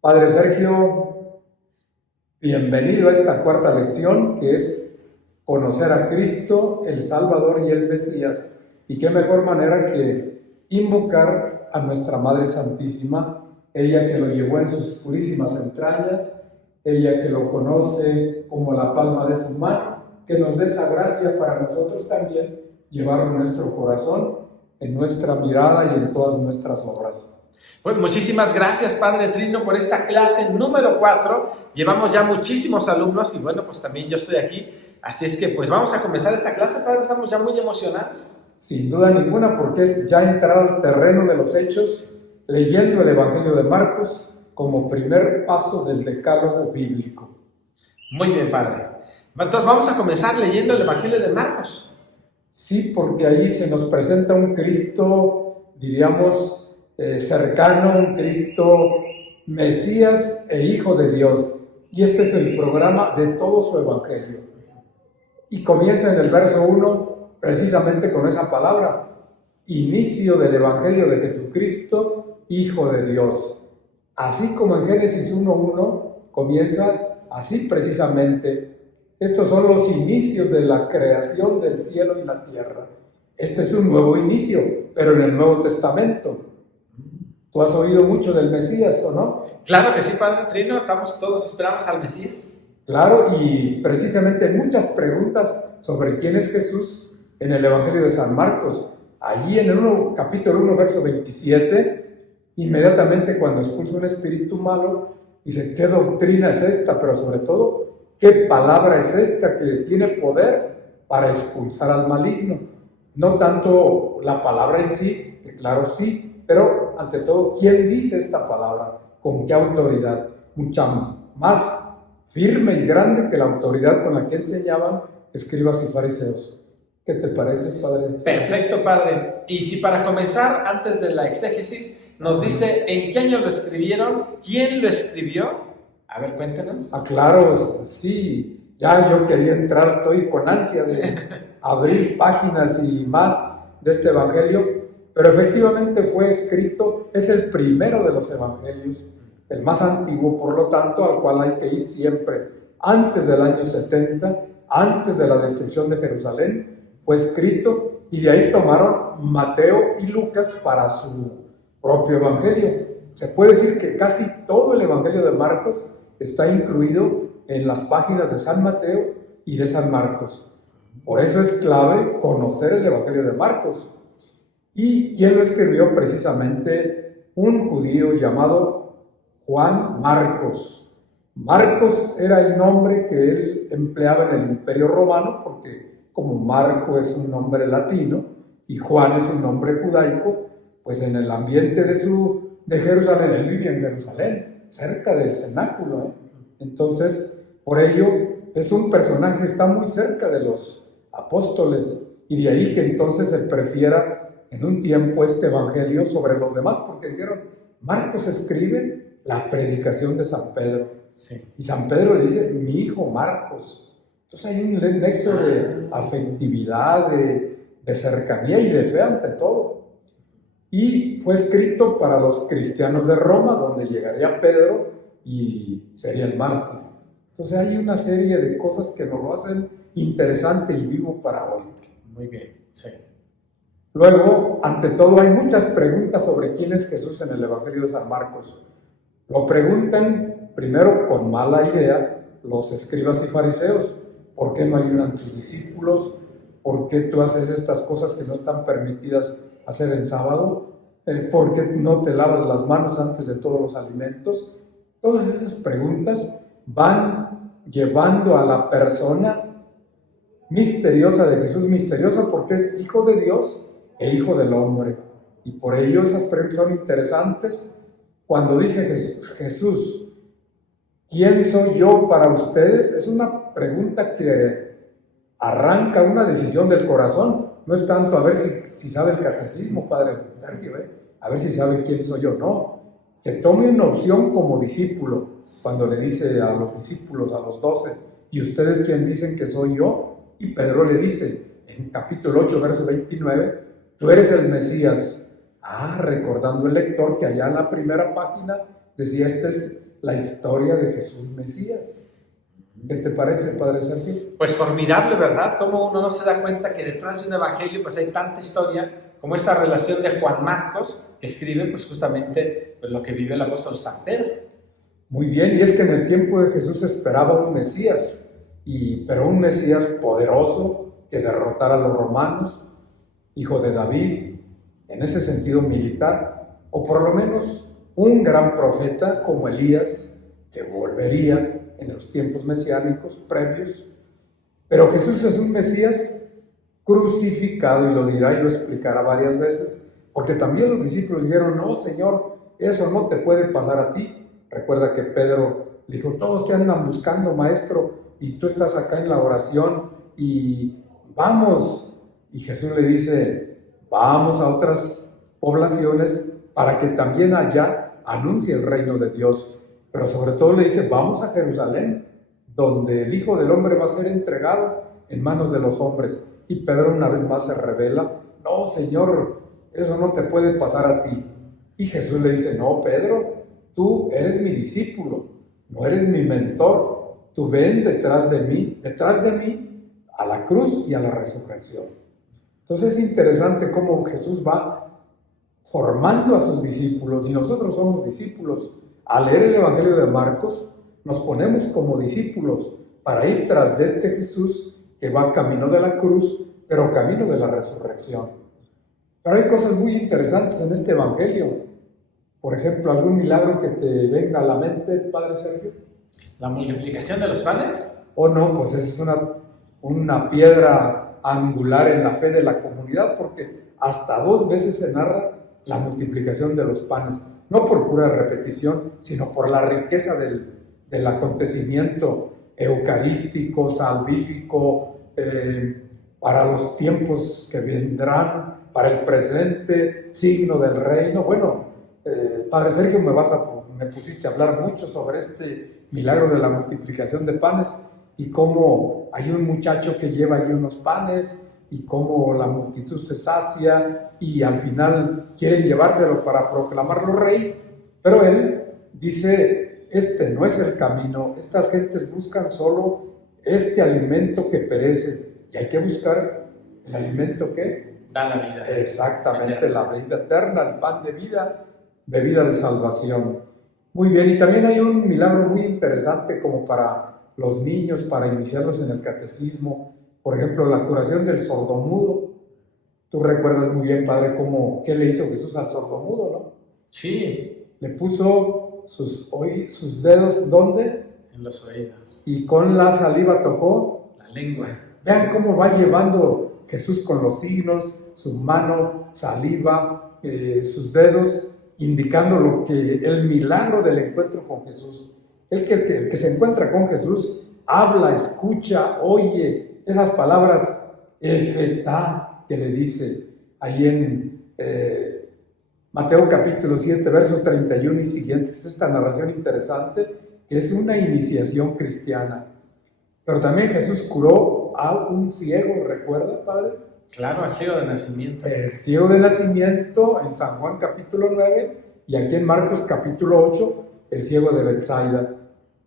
Padre Sergio, bienvenido a esta cuarta lección que es conocer a Cristo, el Salvador y el Mesías. Y qué mejor manera que invocar a nuestra Madre Santísima, ella que lo llevó en sus purísimas entrañas, ella que lo conoce como la palma de su mano, que nos dé esa gracia para nosotros también llevarlo en nuestro corazón, en nuestra mirada y en todas nuestras obras. Pues muchísimas gracias, Padre Trino, por esta clase número 4. Llevamos ya muchísimos alumnos y bueno, pues también yo estoy aquí. Así es que pues vamos a comenzar esta clase, Padre. Estamos ya muy emocionados. Sin duda ninguna, porque es ya entrar al terreno de los hechos, leyendo el Evangelio de Marcos como primer paso del decálogo bíblico. Muy bien, Padre. Entonces vamos a comenzar leyendo el Evangelio de Marcos. Sí, porque ahí se nos presenta un Cristo, diríamos, cercano, un Cristo Mesías e Hijo de Dios. Y este es el programa de todo su Evangelio. Y comienza en el verso 1 precisamente con esa palabra, inicio del Evangelio de Jesucristo, Hijo de Dios. Así como en Génesis 1:1 comienza así precisamente. Estos son los inicios de la creación del cielo y la tierra. Este es un nuevo inicio, pero en el Nuevo Testamento. ¿Tú has oído mucho del Mesías, o no? Claro que sí, Padre Trino, todos esperamos al Mesías. Claro, y precisamente hay muchas preguntas sobre quién es Jesús en el Evangelio de San Marcos. Allí en el capítulo 1, verso 27, inmediatamente cuando expulsa un espíritu malo, dice, ¿qué doctrina es esta? Pero sobre todo, ¿qué palabra es esta que tiene poder para expulsar al maligno? No tanto la palabra en sí, que claro sí, pero ante todo, ¿quién dice esta palabra? ¿Con qué autoridad? Mucha más firme y grande que la autoridad con la que enseñaban escribas y fariseos. ¿Qué te parece, Padre? Perfecto, Padre. Y si para comenzar, antes de la exégesis, nos dice en qué año lo escribieron, quién lo escribió. A ver, cuéntanos. Claro, sí. Ya yo quería entrar, estoy con ansia de abrir páginas y más de este Evangelio, pero efectivamente fue escrito, es el primero de los Evangelios, el más antiguo, por lo tanto, al cual hay que ir siempre. Antes del año 70, antes de la destrucción de Jerusalén, fue escrito y de ahí tomaron Mateo y Lucas para su propio Evangelio. Se puede decir que casi todo el Evangelio de Marcos está incluido en las páginas de San Mateo y de San Marcos. Por eso es clave conocer el Evangelio de Marcos. ¿Y quién lo escribió? Precisamente un judío llamado Juan Marcos. Marcos era el nombre que él empleaba en el Imperio Romano, porque como Marco es un nombre latino y Juan es un nombre judaico, pues en el ambiente de Jerusalén, él vivía en Jerusalén, cerca del cenáculo. Entonces, por ello, es un personaje que está muy cerca de los apóstoles, y de ahí que entonces se prefiera en un tiempo este evangelio sobre los demás, porque dijeron, Marcos escribe la predicación de San Pedro. Sí. Y San Pedro le dice, mi hijo Marcos. Entonces hay un nexo de afectividad, de cercanía y de fe ante todo. Y fue escrito para los cristianos de Roma, donde llegaría Pedro y sería el mártir. Entonces hay una serie de cosas que nos lo hacen interesante y vivo para hoy. Muy bien, sí. Luego, ante todo, hay muchas preguntas sobre quién es Jesús en el Evangelio de San Marcos. Lo preguntan primero con mala idea los escribas y fariseos. ¿Por qué no ayunan tus discípulos? ¿Por qué tú haces estas cosas que no están permitidas hacer en sábado? ¿Por qué no te lavas las manos antes de todos los alimentos? Todas esas preguntas van llevando a la persona misteriosa de Jesús, misteriosa porque es hijo de Dios e hijo del hombre. Y por ello esas preguntas son interesantes. Cuando dice Jesús, ¿quién soy yo para ustedes? Es una pregunta que arranca una decisión del corazón. No es tanto a ver si sabe el catecismo, Padre Sergio, a ver si sabe quién soy yo. No, que tome una opción como discípulo. Cuando le dice a los discípulos, a los 12, ¿y ustedes quién dicen que soy yo? Y Pedro le dice, en capítulo 8, verso 29, tú eres el Mesías. Recordando el lector que allá en la primera página decía, esta es la historia de Jesús Mesías. ¿Qué te parece, Padre Sergio? Pues formidable, ¿verdad? Cómo uno no se da cuenta que detrás de un evangelio pues hay tanta historia, como esta relación de Juan Marcos, que escribe pues justamente pues, lo que vive el apóstol San Pedro. Muy bien, y es que en el tiempo de Jesús se esperaba un Mesías, pero un Mesías poderoso que derrotara a los romanos, hijo de David, en ese sentido militar, o por lo menos un gran profeta como Elías, que volvería en los tiempos mesiánicos previos. Pero Jesús es un Mesías crucificado, y lo dirá y lo explicará varias veces, porque también los discípulos dijeron, no, Señor, eso no te puede pasar a ti. Recuerda que Pedro le dijo, todos te andan buscando, maestro, y tú estás acá en la oración, y vamos. Y Jesús le dice, vamos a otras poblaciones para que también allá anuncie el reino de Dios. Pero sobre todo le dice, vamos a Jerusalén, donde el Hijo del Hombre va a ser entregado en manos de los hombres. Y Pedro una vez más se revela, no, Señor, eso no te puede pasar a ti. Y Jesús le dice, no, Pedro, tú eres mi discípulo, no eres mi mentor. Tú ven detrás de mí, a la cruz y a la resurrección. Entonces es interesante cómo Jesús va formando a sus discípulos, y nosotros somos discípulos. Al leer el Evangelio de Marcos, nos ponemos como discípulos para ir tras de este Jesús que va camino de la cruz, pero camino de la resurrección. Pero hay cosas muy interesantes en este Evangelio. Por ejemplo, ¿algún milagro que te venga a la mente, Padre Sergio? ¿La multiplicación de los panes? O no, pues esa es una piedra angular en la fe de la comunidad, porque hasta 2 veces se narra la multiplicación de los panes, no por pura repetición, sino por la riqueza del acontecimiento eucarístico, salvífico, para los tiempos que vendrán, para el presente, signo del reino. Bueno, Padre Sergio, me pusiste a hablar mucho sobre este milagro de la multiplicación de panes, y cómo hay un muchacho que lleva allí unos panes, y cómo la multitud se sacia, y al final quieren llevárselo para proclamarlo rey, pero él dice, este no es el camino, estas gentes buscan solo este alimento que perece, y hay que buscar el alimento que da la vida. Exactamente, eterna. la vida eterna, el pan de vida, bebida de salvación. Muy bien, y también hay un milagro muy interesante como para los niños, para iniciarlos en el catecismo. Por ejemplo, la curación del sordomudo. Tú recuerdas muy bien, Padre, qué le hizo Jesús al sordomudo, ¿no? Sí. Le puso sus dedos, ¿dónde? En los oídos. Y con la saliva tocó la lengua. Vean cómo va llevando Jesús con los signos, su mano, saliva, sus dedos, indicando el milagro del encuentro con Jesús. El que se encuentra con Jesús habla, escucha, oye esas palabras efetá que le dice ahí en Mateo capítulo 7, verso 31 y siguientes. Esta narración interesante que es una iniciación cristiana. Pero también Jesús curó a un ciego, ¿recuerda, Padre? Claro, al ciego de nacimiento. El ciego de nacimiento en San Juan capítulo 9, y aquí en Marcos capítulo 8, el ciego de Betsaida,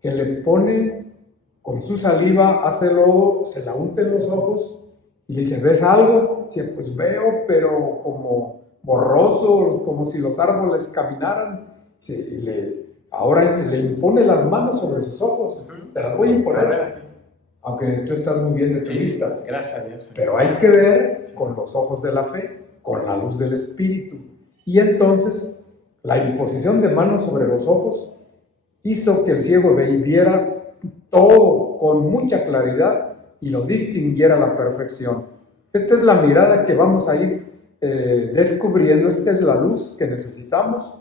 que le pone con su saliva, hace lodo, se la unta en los ojos y le dice, ¿ves algo? Dice, pues veo, pero como borroso, como si los árboles caminaran. Ahora le impone las manos sobre sus ojos, te las voy a imponer. Aunque tú estás muy bien de tu vista. Gracias a Dios. Pero hay que ver con los ojos de la fe, con la luz del Espíritu. Y entonces, la imposición de manos sobre los ojos hizo que el ciego viera todo con mucha claridad y lo distinguiera a la perfección. Esta es la mirada que vamos a ir descubriendo, esta es la luz que necesitamos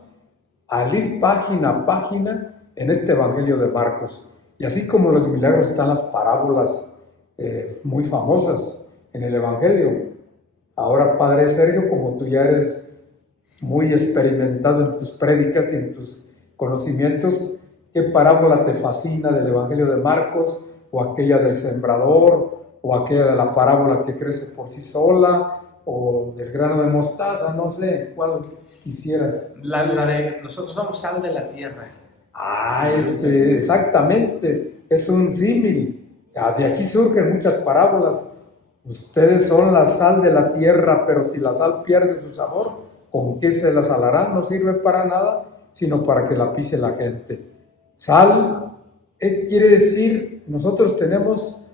al ir página a página en este Evangelio de Marcos. Y así como los milagros están las parábolas muy famosas en el Evangelio. Ahora, Padre Sergio, como tú ya eres muy experimentado en tus prédicas y en tus conocimientos, ¿qué parábola te fascina del Evangelio de Marcos? ¿O aquella del sembrador? ¿O aquella de la parábola que crece por sí sola? ¿O del grano de mostaza? No sé, ¿cuál? quisieras? La de nosotros somos sal de la tierra. Exactamente, es un símil. De aquí surgen muchas parábolas. Ustedes son la sal de la tierra, pero si la sal pierde su sabor, ¿con qué se la salarán? No sirve para nada, sino para que la pise la gente. Sal quiere decir, nosotros tenemos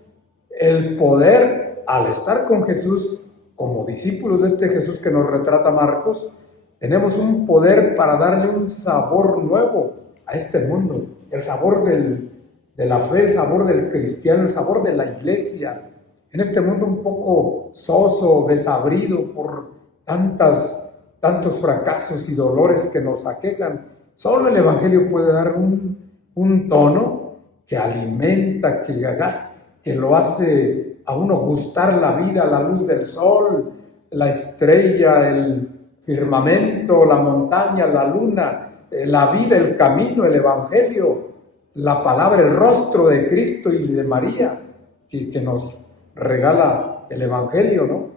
el poder, al estar con Jesús, como discípulos de este Jesús que nos retrata Marcos, tenemos un poder para darle un sabor nuevo a este mundo, el sabor de la fe, el sabor del cristiano, el sabor de la iglesia, en este mundo un poco soso, desabrido por tantos fracasos y dolores que nos aquejan. Solo el Evangelio puede dar un tono que alimenta, que lo hace a uno gustar la vida, la luz del sol, la estrella, el firmamento, la montaña, la luna, la vida, el camino, el Evangelio, la palabra, el rostro de Cristo y de María, que nos regala el Evangelio, ¿no?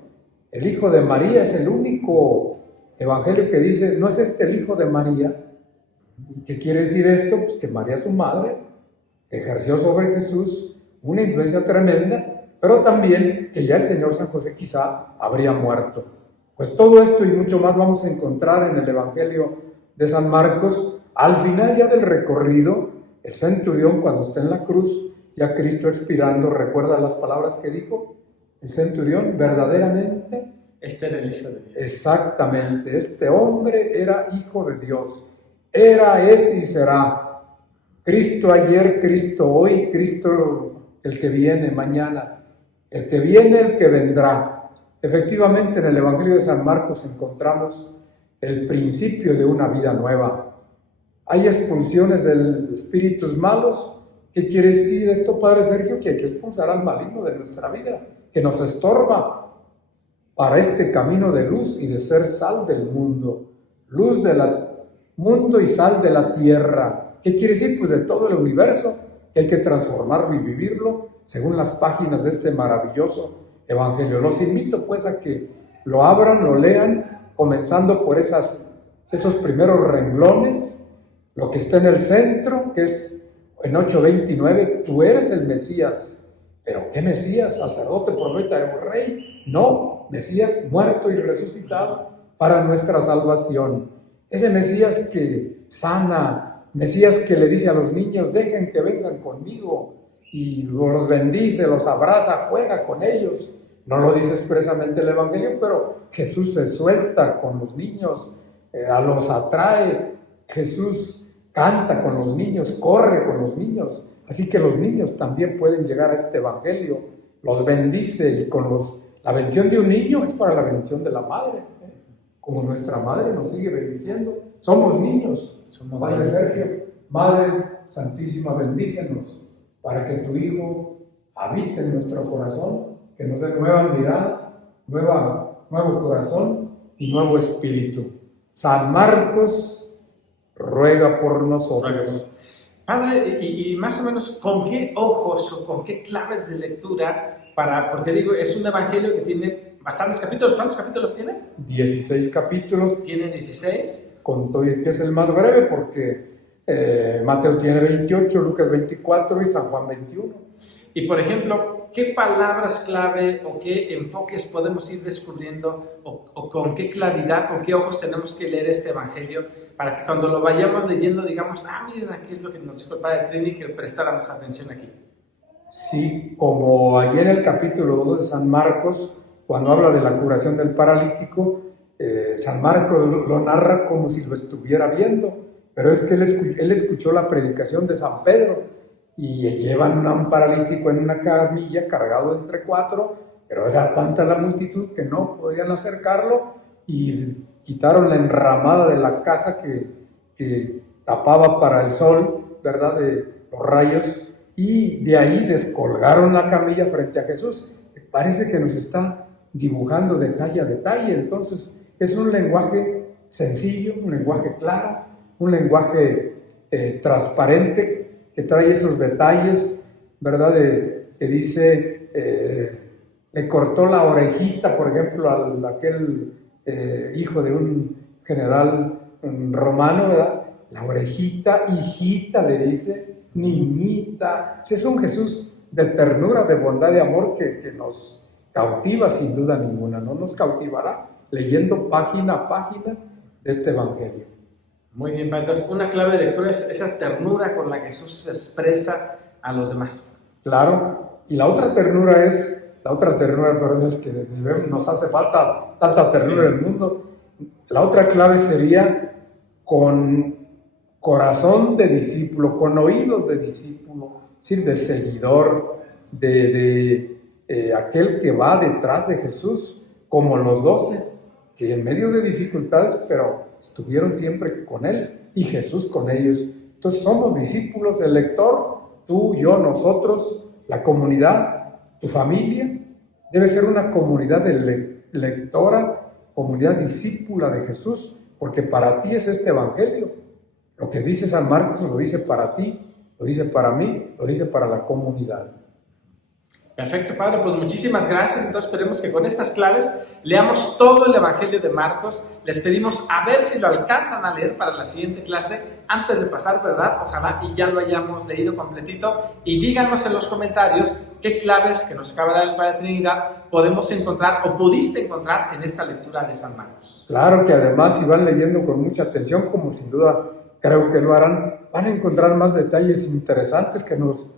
El Hijo de María es el único Evangelio que dice, ¿no es este el Hijo de María? ¿Qué quiere decir esto? Pues que María, su madre, ejerció sobre Jesús una influencia tremenda, pero también que ya el Señor San José quizá habría muerto. Pues todo esto y mucho más vamos a encontrar en el Evangelio de San Marcos. Al final ya del recorrido, el centurión, cuando está en la cruz, ya Cristo expirando, ¿recuerda las palabras que dijo? El centurión, verdaderamente, este era el Hijo de Dios. Exactamente, este hombre era Hijo de Dios. Era, es y será. Cristo ayer, Cristo hoy, Cristo el que viene mañana, el que viene, el que vendrá. Efectivamente, en el Evangelio de San Marcos encontramos el principio de una vida nueva. Hay expulsiones de espíritus malos. ¿Qué quiere decir esto, Padre Sergio? Que hay que expulsar al maligno de nuestra vida, que nos estorba para este camino de luz y de ser sal del mundo, luz del mundo y sal de la tierra. ¿Qué quiere decir? Pues de todo el universo, que hay que transformarlo y vivirlo según las páginas de este maravilloso Evangelio. Los invito pues a que lo abran, lo lean, comenzando por esos primeros renglones, lo que está en el centro, que es en 8:29, tú eres el Mesías. ¿Pero qué Mesías? ¿Sacerdote, profeta o rey? No, Mesías muerto y resucitado para nuestra salvación. Ese Mesías que sana, Mesías que le dice a los niños, dejen que vengan conmigo, y los bendice, los abraza, juega con ellos. No lo dice expresamente el Evangelio, pero Jesús se suelta con los niños, los atrae. Jesús canta con los niños, corre con los niños. Así que los niños también pueden llegar a este Evangelio, los bendice, y la bendición de un niño es para la bendición de la madre, como nuestra madre nos sigue bendiciendo. Somos niños. Padre Sergio, Madre Santísima, bendícenos para que tu Hijo habite en nuestro corazón, que nos dé nueva mirada, nuevo corazón y nuevo espíritu. San Marcos ruega por nosotros. Padre, y más o menos, ¿con qué ojos o con qué claves de lectura? Porque digo, es un evangelio que tiene bastantes capítulos. ¿Cuántos capítulos tiene? 16 capítulos. Tiene 16. Que es el más breve porque Mateo tiene 28, Lucas 24 y San Juan 21. Y por ejemplo, ¿qué palabras clave o qué enfoques podemos ir descubriendo o con qué claridad, con qué ojos tenemos que leer este evangelio para que cuando lo vayamos leyendo digamos, miren, aquí es lo que nos dijo el Padre Trini, que prestáramos atención aquí? Sí, como allí en el capítulo 2 de San Marcos, cuando habla de la curación del paralítico, San Marcos lo narra como si lo estuviera viendo, pero es que él escuchó la predicación de San Pedro, y llevan a un paralítico en una camilla cargado entre 4, pero era tanta la multitud que no podían acercarlo, y quitaron la enramada de la casa que tapaba para el sol, ¿verdad?, de los rayos, y de ahí descolgaron la camilla frente a Jesús. Parece que nos está dibujando detalle a detalle. Entonces es un lenguaje sencillo, un lenguaje claro, un lenguaje transparente, que trae esos detalles, ¿verdad? Que dice, le cortó la orejita, por ejemplo, a aquel hijo de un general romano, ¿verdad? La orejita, hijita le dice, niñita. Es un Jesús de ternura, de bondad, de amor que nos cautiva sin duda ninguna, ¿no? Nos cautivará leyendo página a página de este Evangelio. Muy bien, entonces una clave de lectura es esa ternura con la que Jesús se expresa a los demás. Claro, y la otra ternura, perdón, es que nos hace falta tanta ternura en el mundo. La otra clave sería con corazón de discípulo, con oídos de discípulo, es decir, de seguidor, de aquel que va detrás de Jesús, como los 12, que en medio de dificultades, pero estuvieron siempre con Él y Jesús con ellos. Entonces somos discípulos, el lector, tú, yo, nosotros, la comunidad, tu familia, debe ser una comunidad de lectora, comunidad discípula de Jesús, porque para ti es este Evangelio. Lo que dice San Marcos lo dice para ti, lo dice para mí, lo dice para la comunidad. Perfecto, Padre, pues muchísimas gracias. Entonces esperemos que con estas claves leamos todo el Evangelio de Marcos. Les pedimos a ver si lo alcanzan a leer para la siguiente clase antes de pasar, ¿verdad? Ojalá y ya lo hayamos leído completito. Y díganos en los comentarios qué claves que nos acaba de dar el Padre Trinidad podemos encontrar o pudiste encontrar en esta lectura de San Marcos. Claro que además, si van leyendo con mucha atención, como sin duda creo que lo harán, van a encontrar más detalles interesantes que nos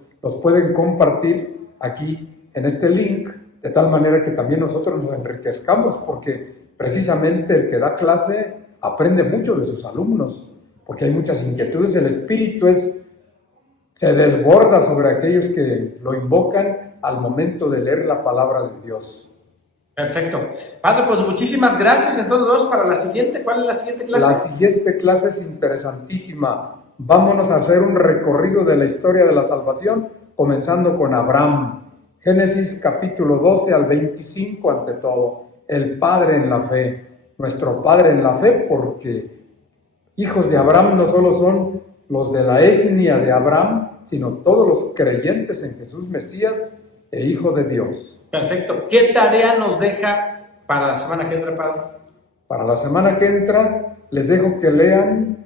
pueden compartir aquí en este link, de tal manera que también nosotros nos enriquezcamos, porque precisamente el que da clase aprende mucho de sus alumnos, porque hay muchas inquietudes, el espíritu se desborda sobre aquellos que lo invocan al momento de leer la palabra de Dios. Perfecto. Padre, pues muchísimas gracias. Entonces vamos para la siguiente. ¿Cuál es la siguiente clase? La siguiente clase es interesantísima. Vámonos a hacer un recorrido de la historia de la salvación, comenzando con Abraham. Génesis capítulo 12 al 25 ante todo. El Padre en la fe. Nuestro Padre en la fe, porque hijos de Abraham no solo son los de la etnia de Abraham, sino todos los creyentes en Jesús Mesías e Hijo de Dios. Perfecto. ¿Qué tarea nos deja para la semana que entra, Padre? Para la semana que entra les dejo que lean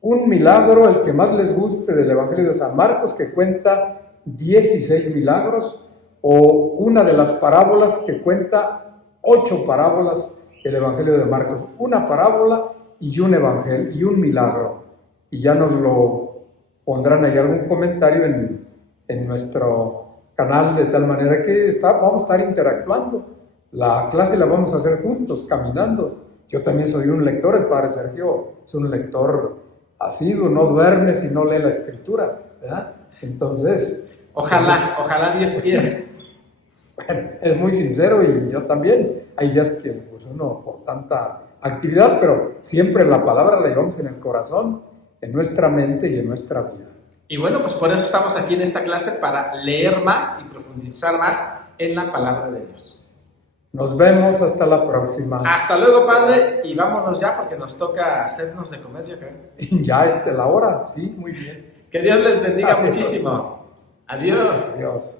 un milagro, el que más les guste del Evangelio de San Marcos, que cuenta 16 milagros, o una de las parábolas que cuenta 8 parábolas del Evangelio de Marcos, una parábola y un evangelio y un milagro, y ya nos lo pondrán ahí algún comentario en nuestro canal, de tal manera que vamos a estar interactuando. La clase la vamos a hacer juntos, caminando. Yo también soy un lector, el Padre Sergio es un lector asiduo, no duerme si no lee la Escritura, ¿verdad? Entonces, Ojalá Dios quiera. Bueno, es muy sincero y yo también. Hay días que pues uno por tanta actividad, pero siempre la palabra la llevamos en el corazón, en nuestra mente y en nuestra vida. Y bueno, pues por eso estamos aquí en esta clase, para leer más y profundizar más en la palabra de Dios. Nos vemos hasta la próxima. Hasta luego, Padre, y vámonos ya porque nos toca hacernos de comer, yo creo. Ya la hora, sí, muy bien. Que Dios les bendiga Adiós. muchísimo. Adiós. Adiós.